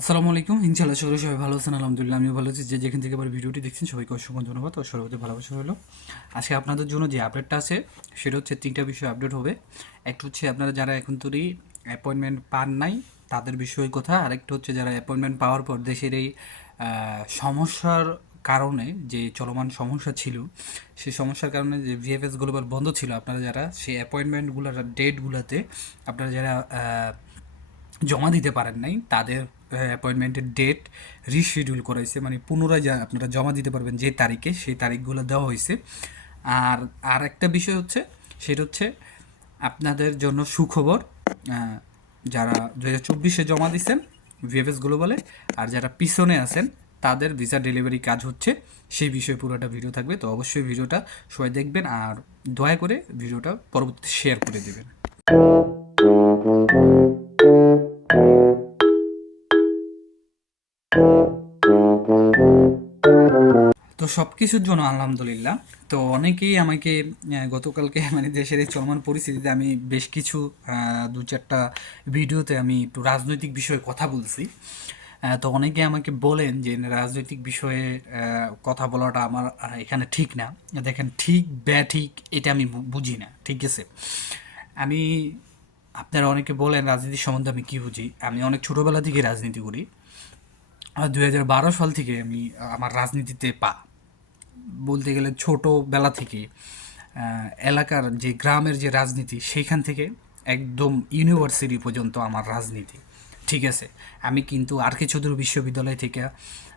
আসসালামু আলাইকুম। ইনশাল্লাহ সবাই সবাই ভালো আছেন, আলহামদুলিল্লাহ আমি ভালো আছি। যে যেখান থেকে আবার ভিডিওটি দেখছেন, সবাইকে অসংখ্য ধন্যবাদ ও সর্বতি ভালোবাসা হলো আজকে আপনাদের জন্য যে আপডেটটা আছে, সেটা হচ্ছে তিনটা বিষয় আপডেট হবে। একটা হচ্ছে আপনারা যারা এখন তৈরি অ্যাপয়েন্টমেন্ট পান নাই, তাদের বিষয়ে কথা। আরেকটা হচ্ছে যারা অ্যাপয়েন্টমেন্ট পাওয়ার পর দেশের এই সমস্যার কারণে যে চলমান সমস্যা ছিল, সেই সমস্যার কারণে যে ভিএফএস গ্লোবাল বন্ধ ছিল, আপনারা যারা সেই অ্যাপয়েন্টমেন্টগুলোর ডেটগুলোতে আপনারা যারা জমা দিতে পারেন নাই, তাদের অ্যাপয়েন্টমেন্টের ডেট রিশিডিউল করাইছে মানে পুনরায় যা আপনারা জমা দিতে পারবেন যে তারিখে, সেই তারিখগুলো দেওয়া হয়েছে। আর আর একটা বিষয় হচ্ছে, সেটা হচ্ছে আপনাদের জন্য সুখবর যারা দু হাজার চব্বিশে জমা দিচ্ছেন ভিএফএস গ্লোবালে আর যারা পিছনে আছেন, তাদের ভিসা ডেলিভারি কাজ হচ্ছে, সেই বিষয়ে পুরোটা ভিডিও থাকবে, তো অবশ্যই ভিডিওটা সবাই দেখবেন, আর দয়া করে ভিডিওটা পরবর্তীতে শেয়ার করে দেবেন। তো সব কিছুর জন্য আলহামদুলিল্লাহ। তো অনেকেই আমাকে গতকালকে মানে দেশের এই চলমান পরিস্থিতিতে আমি বেশ কিছু দু চারটা ভিডিওতে আমি একটু রাজনৈতিক বিষয়ে কথা বলছি। তো অনেকে আমাকে বলেন যে রাজনৈতিক বিষয়ে কথা বলাটা আমার এখানে ঠিক না। দেখেন, ঠিক ব্যা ঠিক, এটা আমি বুঝি না। ঠিক আছে? আমি, আপনারা অনেকে বলেন, রাজনীতি সম্বন্ধে আমি কী বুঝি? আমি অনেক ছোটোবেলা থেকে রাজনীতি করি। দু হাজার বারো সাল থেকে আমি, আমার রাজনীতিতে পা বলতে গেলে ছোটোবেলা থেকে এলাকার যে গ্রামের যে রাজনীতি, সেইখান থেকে একদম ইউনিভার্সিটি পর্যন্ত আমার রাজনীতি, ঠিক আছে? আমি কিন্তু আর কে চৌধুরী বিশ্ববিদ্যালয় থেকে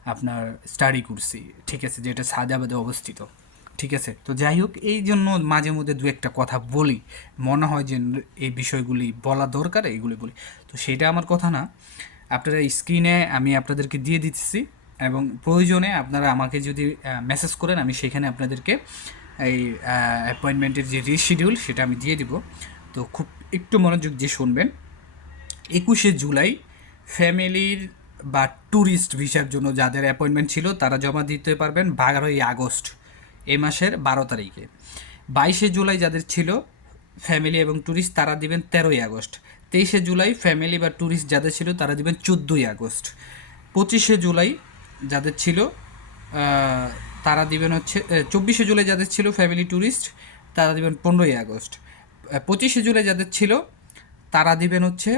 আপনার স্টাডি করছি, ঠিক আছে? যেটা সাজাবাদে অবস্থিত, ঠিক আছে? তো যাই হোক, এই জন্য মাঝে মধ্যে দু একটা কথা বলি। মনে হয় যে এই বিষয়গুলি বলা দরকার, এইগুলি বলি। তো সেটা আমার কথা না। আপনারা স্ক্রিনে আমি আপনাদেরকে দিয়ে দিচ্ছি। এবং প্রয়োজনে আপনারা আমাকে যদি মেসেজ করেন, আমি সেখানে আপনাদেরকে এই অ্যাপয়েন্টমেন্টের যে রিশিডিউল সেটা আমি দিয়ে দিব। তো খুব একটু মনোযোগ দিয়ে শুনবেন। একুশে জুলাই, ফ্যামিলির বা ট্যুরিস্ট ভিসার জন্য যাদের অ্যাপয়েন্টমেন্ট ছিল, তারা জমা দিতে পারবেন বারোই আগস্ট, এ মাসের বারো তারিখে। বাইশে জুলাই যাদের ছিল ফ্যামিলি এবং ট্যুরিস্ট তারা দিবেন তেরোই আগস্ট। তেইশে জুলাই ফ্যামিলি বা ট্যুরিস্ট যাদের ছিল, তারা দিবেন চোদ্দোই আগস্ট। পঁচিশে জুলাই যাদের ছিল তারা দিবেন হচ্ছে চব্বিশে জুলাই যাদের ছিল ফ্যামিলি ট্যুরিস্ট তারা দিবেন পনেরোই আগস্ট। পঁচিশে জুলাই যাদের ছিল, তারা দিবেন হচ্ছে,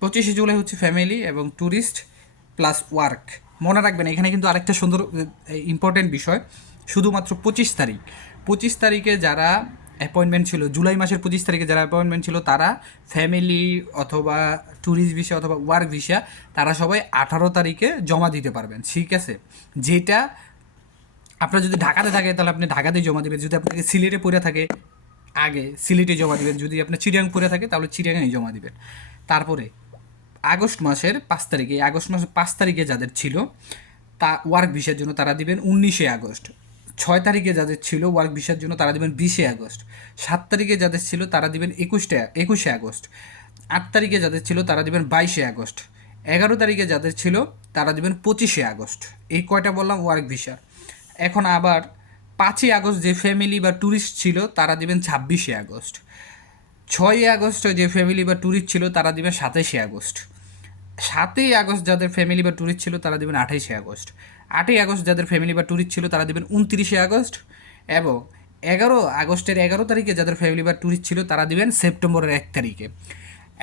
পঁচিশে জুলাই হচ্ছে ফ্যামিলি এবং ট্যুরিস্ট প্লাস ওয়ার্ক মনে রাখবেন, এখানে কিন্তু আরেকটা সুন্দর ইম্পর্টেন্ট বিষয়, শুধুমাত্র পঁচিশ তারিখ। পঁচিশ তারিখে যারা অ্যাপয়েন্টমেন্ট ছিল, জুলাই মাসের পঁচিশ তারিখে যারা অ্যাপয়েন্টমেন্ট ছিল, তারা ফ্যামিলি অথবা ট্যুরিস্ট ভিসা অথবা ওয়ার্ক ভিসা তারা সবাই আঠারো তারিখে জমা দিতে পারবেন, ঠিক আছে? যেটা আপনার যদি ঢাকাতে থাকে, তাহলে আপনি ঢাকাতেই জমা দেবেন। যদি আপনাকে সিলেটে পড়ে থাকে, আগে সিলেটে জমা দিবেন। যদি আপনার চিরিয়াং পড়ে থাকে, তাহলে চিরিয়াংয়ে জমা দিবেন। তারপরে, আগস্ট মাসের পাঁচ তারিখে, আগস্ট মাসের পাঁচ তারিখে যাদের ছিল, তা ওয়ার্ক ভিসার জন্য তারা দিবেন উনিশে আগস্ট। ছয় তারিখে যাদের ছিল ওয়ার্ক ভিসার জন্য তারা দিবেন বিশে আগস্ট। সাত তারিখে যাদের ছিল তারা দিবেন একুশে একুশে আগস্ট। আট তারিখে যাদের ছিল তারা দিবেন বাইশে আগস্ট। এগারো তারিখে যাদের ছিল তারা দিবেন পঁচিশে আগস্ট। এই কয়টা বললাম ওয়ার্ক ভিসা এখন আবার পাঁচই আগস্ট যে ফ্যামিলি বা ট্যুরিস্ট ছিল তারা দিবেন ছাব্বিশে আগস্ট। ছয়ই আগস্ট যে ফ্যামিলি বা ট্যুরিস্ট ছিল তারা দিবেন সাতাশে আগস্ট। সাতই আগস্ট যাদের ফ্যামিলি বা ট্যুরিস্ট ছিল তারা দেবেন আঠাইশে আগস্ট। আটই আগস্ট যাদের ফ্যামিলি বা ট্যুরিস্ট ছিল তারা দেবেন উনত্রিশে আগস্ট এবং এগারো আগস্টের এগারো তারিখে যাদের ফ্যামিলি বা ট্যুরিস্ট ছিল তারা দিবেন সেপ্টেম্বরের এক তারিখে।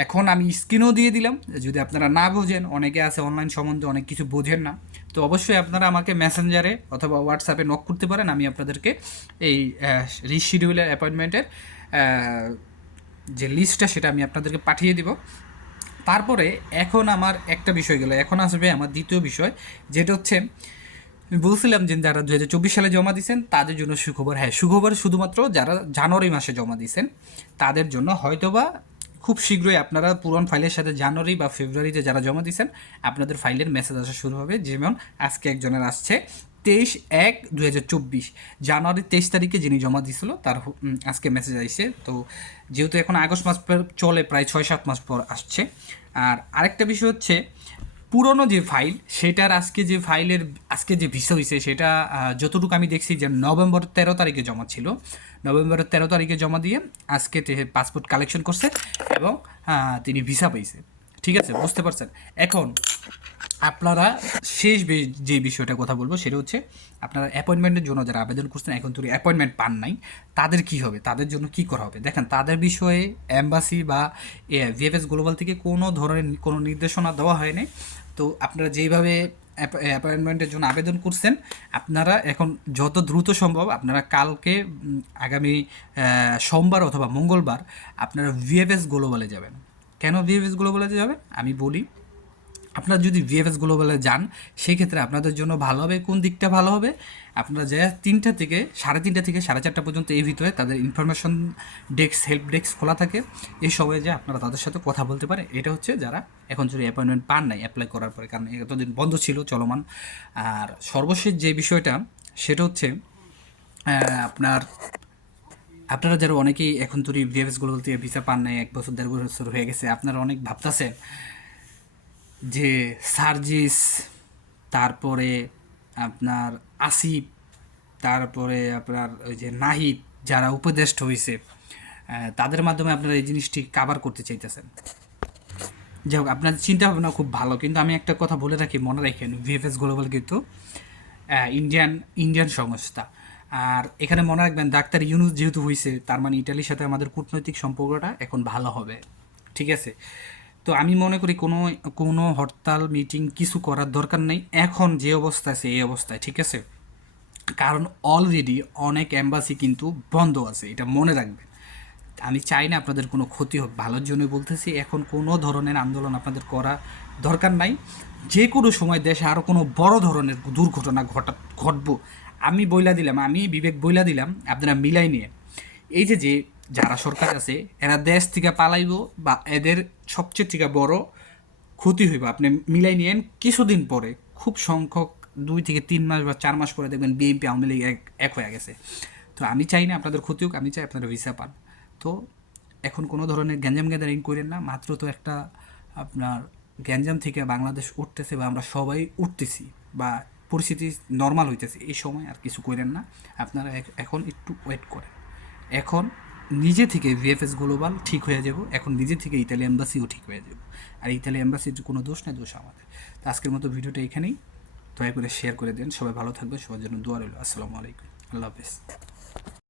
এখন আমি স্ক্রিনও দিয়ে দিলাম, যদি আপনারা না বোঝেন, অনেকে আছে অনলাইন সম্বন্ধে অনেক কিছু বোঝেন না। তো অবশ্যই আপনারা আমাকে মেসেঞ্জারে অথবা হোয়াটসঅ্যাপে নক করতে পারেন, আমি আপনাদেরকে এই রিশিডিউলের অ্যাপয়েন্টমেন্টের যে লিস্টটা সেটা আমি আপনাদেরকে পাঠিয়ে দিব। তারপরে এখন আমার একটা বিষয় গেল, এখন আসবে আমার দ্বিতীয় বিষয়, যেটা হচ্ছে আমি বলছিলাম যে যারা দু হাজার চব্বিশ সালে জমা দিয়েছেন, তাদের জন্য সুখবর হ্যাঁ সুখবর শুধুমাত্র যারা জানুয়ারি মাসে জমা দিয়েছেন, তাদের জন্য হয়তোবা খুব শীঘ্রই আপনারা পুরন ফাইলের সাথে জানুয়ারি বা ফেব্রুয়ারিতে যারা জমা দিয়েছেন, আপনাদের ফাইলের মেসেজ আসা শুরু হবে। যেমন আজকে একজনের আসছে, তেইশ এক দু হাজার জানুয়ারির তেইশ তারিখে যিনি জমা দিয়েছিল, তার আজকে মেসেজ আসছে। তো যেহেতু এখন আগস্ট মাস পর চলে, প্রায় ছয় সাত মাস পর আসছে। আর আরেকটা বিষয় হচ্ছে, পুরনো যে ফাইল, সেটার আজকে যে ফাইলের আজকে যে ভিসা হয়েছে সেটা যতটুকু আমি দেখছি যে নভেম্বর তেরো তারিখে জমা ছিল। নভেম্বরের তেরো তারিখে জমা দিয়ে আজকে পাসপোর্ট কালেকশন করছে এবং তিনি ভিসা পাইছে। ঠিক আছে, বুঝতে পারছেন? এখন আপনারা শেষ যে বিষয়টা কথা বলব সেটা হচ্ছে, আপনারা অ্যাপয়েন্টমেন্টের জন্য যারা আবেদন করছেন, এখন তো অ্যাপয়েন্টমেন্ট পান নাই, তাদের কি হবে? তাদের জন্য কি করা হবে? দেখেন, তাদের বিষয়ে অ্যাম্বাসি বা ভিএফএস গ্লোবাল থেকে কোনো ধরনের কোনো নির্দেশনা দেওয়া হয়নি। তো আপনারা যেইভাবে অ্যাপয়েন্টমেন্টের জন্য আবেদন করছেন। আপনারা এখন যত দ্রুত সম্ভব আপনারা কালকে আগামী সোমবার অথবা মঙ্গলবার আপনারা ভিএফএস গ্লোবালে যাবেন। কেন ভিএফএস গ্লোবালে যাবেন? আমি বলি আপনারা যদি ভিএফএস গ্লোবালে যান সেই ক্ষেত্রে আপনাদের জন্য ভালো হবে। কোন দিকটা ভালো হবে? আপনারা যে তিনটা থেকে, সাড়ে তিনটা থেকে সাড়ে চারটা পর্যন্ত এই ভিতরে তাদের ইনফরমেশন ডেস্ক হেল্প ডেস্ক খোলা থাকে। এই সময়ে যে আপনারা তাদের সাথে কথা বলতে পারে, এটা হচ্ছে যারা এখন যদি অ্যাপয়েন্টমেন্ট পান নাই অ্যাপ্লাই করার পরে, কারণ এতদিন বন্ধ ছিল, চলমান। আর সর্বশেষ যে বিষয়টা, সেটা হচ্ছে আপনার, আপনারা যারা অনেকেই এখন তো ভিএফএস গ্লোবাল থেকে ভিসা পান নাই, এক বছর, দেড় বছর হয়ে গেছে, আপনারা অনেক ভাবতেছেন যে সার্জিস, তারপরে আপনার আসিফ, তারপরে আপনার ওই যে নাহিদ যারা উপদেষ্ট হয়েছে তাদের মাধ্যমে আপনারা এই জিনিসটি কাভার করতে চাইতেছেন। যাই হোক, আপনাদের চিন্তা ভাবনা খুব ভালো, কিন্তু আমি একটা কথা বলে রাখি, মনে রাখেন ভিএফএস গ্লোবাল কিন্তু ইন্ডিয়ান ইন্ডিয়ান সংস্থা। আর এখানে মনে রাখবেন, ডাক্তার ইউনুস যেহেতু হয়েছে তার মানে ইটালির সাথে আমাদের কূটনৈতিক সম্পর্কটা এখন ভালো হবে। ঠিক আছে? তো আমি মনে করি কোনো কোনো হরতাল মিটিং কিছু করার দরকার নেই। এখন যে অবস্থা আছে এই অবস্থায়, ঠিক আছে? কারণ অলরেডি অনেক অ্যাম্বাসি কিন্তু বন্ধ আছে, এটা মনে রাখবেন আমি চাই না আপনাদের কোনো ক্ষতি হোক, ভালোর জন্য বলতেছি, এখন কোনো ধরনের আন্দোলন আপনাদের করা দরকার নাই। যে কোনো সময় দেশে আরও কোনো বড় ধরনের দুর্ঘটনা ঘটা, ঘটবো। আমি বইলা দিলাম, আমি বিবেক বইলা দিলাম, আপনারা মিলাই নিয়ে। এই যে যে যারা সরকার আছে, এরা দেশ থেকে পালাইব বা এদের সবচেয়ে থেকে বড় ক্ষতি হইব। আপনি মিলাই নিয়েন, কিছুদিন পরে খুব সংখ্যক দুই থেকে তিন মাস বা চার মাস পরে দেখবেন বিএনপি আওয়ামী লীগ এক হয়ে গেছে। তো আমি চাই না আপনাদের ক্ষতি হোক, আমি চাই আপনারা ভিসা পান। তো এখন কোনো ধরনের গ্যাঞ্জাম গ্যাদারিং করেন না, মাত্র তো একটা আপনার গ্যাঞ্জাম থেকে বাংলাদেশ উঠতেছে বা আমরা সবাই উঠতেছি বা পরিস্থিতি নর্মাল হইতেছে। এই সময় আর কিছু করেন না। আপনারা এখন একটু ওয়েট করেন। এখন নিজে থেকে ভিএফএস গ্লোবাল ঠিক হয়ে যাব, এখন নিজে থেকে ইতালি এম্বাসিও ঠিক হয়ে যাব। আর ইতালি এম্বাসির কোনো দোষ নেই, দোষ আমাদের। তো আজকের মতো ভিডিওটা এখানেই। দয়া করে শেয়ার করে দেন। সবাই ভালো থাকবে সবার জন্য দোয়া রইল। আসসালামু আলাইকুম। আল্লাহ হাফেজ।